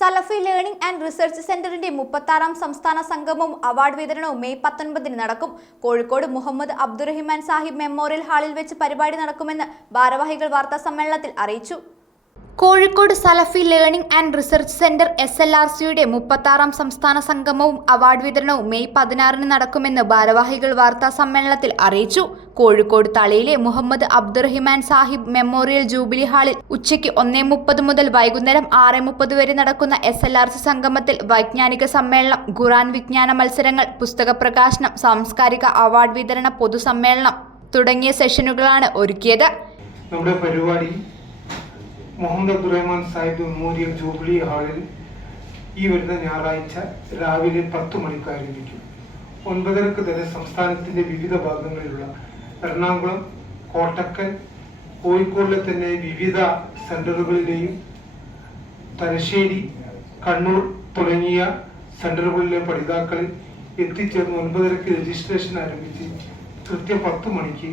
Salafi learning and research സെന്ററിന്റെ മുപ്പത്താറാം സംസ്ഥാന സംഗമവും അവാർഡ് വിതരണവും മെയ് പത്തൊൻപതിന് നടക്കും. കോഴിക്കോട് മുഹമ്മദ് അബ്ദുറഹിമാൻ സാഹിബ് മെമ്മോറിയൽ ഹാളിൽ വെച്ച് പരിപാടി നടക്കുമെന്ന് ഭാരവാഹികൾ വാർത്താ സമ്മേളനത്തിൽ അറിയിച്ചു. Kozhikode Salafi learning and research centre S L R സിയുടെ മുപ്പത്താറാം സംസ്ഥാന സംഗമവും അവാർഡ് വിതരണവും മെയ് പതിനാറിന് നടക്കുമെന്ന് ഭാരവാഹികൾ വാർത്താ സമ്മേളനത്തിൽ അറിയിച്ചു. കോഴിക്കോട് തളിയിലെ മുഹമ്മദ് അബ്ദുറഹിമാൻ സാഹിബ് മെമ്മോറിയൽ ജൂബിലി ഹാളിൽ ഉച്ചയ്ക്ക് ഒന്നേ മുപ്പത് മുതൽ വൈകുന്നേരം ആറ് മുപ്പത് വരെ നടക്കുന്ന എസ് എൽ ആർ സി സംഗമത്തിൽ വൈജ്ഞാനിക സമ്മേളനം ഖുറാൻ വിജ്ഞാന മത്സരങ്ങൾ പുസ്തക പ്രകാശനം സാംസ്കാരിക അവാർഡ് വിതരണ പൊതുസമ്മേളനം തുടങ്ങിയ സെഷനുകളാണ് ഒരുക്കിയത്. നമ്മുടെ പരിപാടി മുഹമ്മദ് അബ്ദുറഹ്മാൻ സാഹിബ് മെമ്മോറിയൽ ജൂബിലി ഹാളിൽ ഈ വരുന്ന ഞായറാഴ്ച രാവിലെ പത്ത് മണിക്ക് ആരംഭിക്കും ഒൻപതരക്ക് തന്നെ സംസ്ഥാനത്തിന്റെ വിവിധ ഭാഗങ്ങളിലുള്ള എറണാകുളം കോട്ടക്കൽ കോഴിക്കോടിലെ തന്നെ വിവിധ സെന്ററുകളിലെയും തലശ്ശേരി കണ്ണൂർ തുടങ്ങിയ സെന്ററുകളിലെ പഠിതാക്കൾ എത്തിച്ചേർന്ന് ഒൻപതരക്ക് രജിസ്ട്രേഷൻ ആരംഭിച്ച് കൃത്യം പത്ത് മണിക്ക്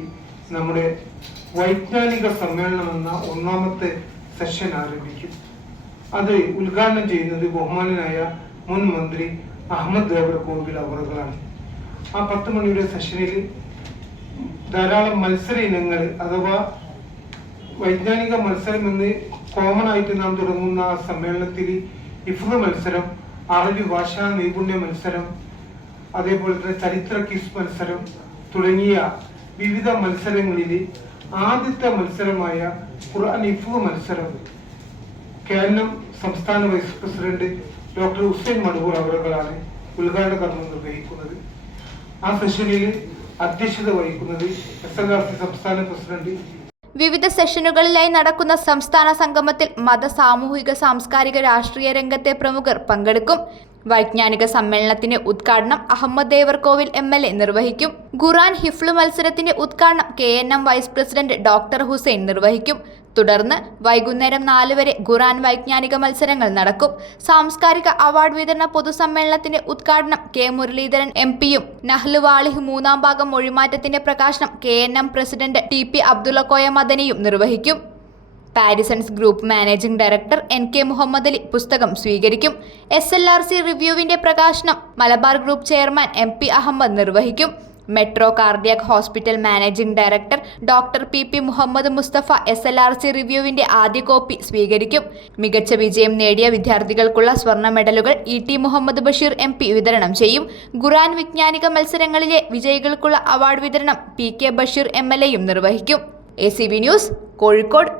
നമ്മുടെ വൈജ്ഞാനിക സമ്മേളനം എന്ന ഒന്നാമത്തെ സെഷൻ ആരംഭിക്കും. അത് ഉദ്ഘാടനം ചെയ്യുന്നത് ബഹുമാനനായ മുൻ മന്ത്രി അഹമ്മദ് ദേവർ കോവിൽ അവറുകളാണ് ആ പത്ത് മണിയുടെ സെഷനിൽ ധാരാളം മത്സര ഇനങ്ങൾ അഥവാ വൈജ്ഞാനിക മത്സരം എന്ന് കോമൺ ആയിട്ട് നാം തുടങ്ങുന്ന ആ സമ്മേളനത്തിൽ ഇഫ്രു മത്സരം അറബി ഭാഷാ നൈപുണ്യ മത്സരം അതേപോലെ തന്നെ ചരിത്ര കിസ് മത്സരം തുടങ്ങിയ വിവിധ മത്സരങ്ങളിൽ ആദ്യത്തെ മത്സരമായ ഖുർആൻ ഇഫ് മത്സരം കേരളം സംസ്ഥാന vice president doctor Hussain Madavoor അവറുകളാണ് ഉദ്ഘാടന കർമ്മം നിർവഹിക്കുന്നത്. ആ സെഷനിൽ അധ്യക്ഷത വഹിക്കുന്നത് എസ് എൽ ആർ സി സംസ്ഥാന പ്രസിഡന്റ് വിവിധ സെഷനുകളിലായി നടക്കുന്ന സംസ്ഥാന സംഗമത്തിൽ മത സാമൂഹിക സാംസ്കാരിക രാഷ്ട്രീയ രംഗത്തെ പ്രമുഖർ പങ്കെടുക്കും. വൈജ്ഞാനിക സമ്മേളനത്തിന്റെ ഉദ്ഘാടനം Ahmed Devarkovil M L A നിർവഹിക്കും. ഖുറാൻ ഹിഫ്ലു മത്സരത്തിന്റെ ഉദ്ഘാടനം K N M vice president doctor Hussain നിർവഹിക്കും. തുടർന്ന് വൈകുന്നേരം നാല് വരെ ഖുറാൻ വൈജ്ഞാനിക മത്സരങ്ങൾ നടക്കും. സാംസ്കാരിക അവാർഡ് വിതരണ പൊതുസമ്മേളനത്തിന്റെ ഉദ്ഘാടനം കെ മുരളീധരൻ എം പിയും നഹ്ലു വാളിഹ് മൂന്നാം ഭാഗം മൊഴിമാറ്റത്തിന്റെ പ്രകാശനം K N M president T P Abdulla Koya മദനിയും നിർവഹിക്കും. Parisons group managing director N K Muhammad Ali പുസ്തകം സ്വീകരിക്കും. എസ് എൽ ആർ സി റിവ്യൂവിന്റെ പ്രകാശനം Malabar group chairman M P Ahmed നിർവഹിക്കും. Metro cardiac hospital managing director doctor P P Muhammad Mustafa S L R C റിവ്യൂവിന്റെ ആദ്യ copy സ്വീകരിക്കും. മികച്ച വിജയം നേടിയ വിദ്യാർത്ഥികൾക്കുള്ള സ്വർണ മെഡലുകൾ E T Muhammad Basheer M P വിതരണം ചെയ്യും. ഖുറാൻ വിജ്ഞാനിക മത്സരങ്ങളിലെ വിജയികൾക്കുള്ള അവാർഡ് വിതരണം P K Basheer M L എയും നിർവഹിക്കും. A C B news Kozhikode.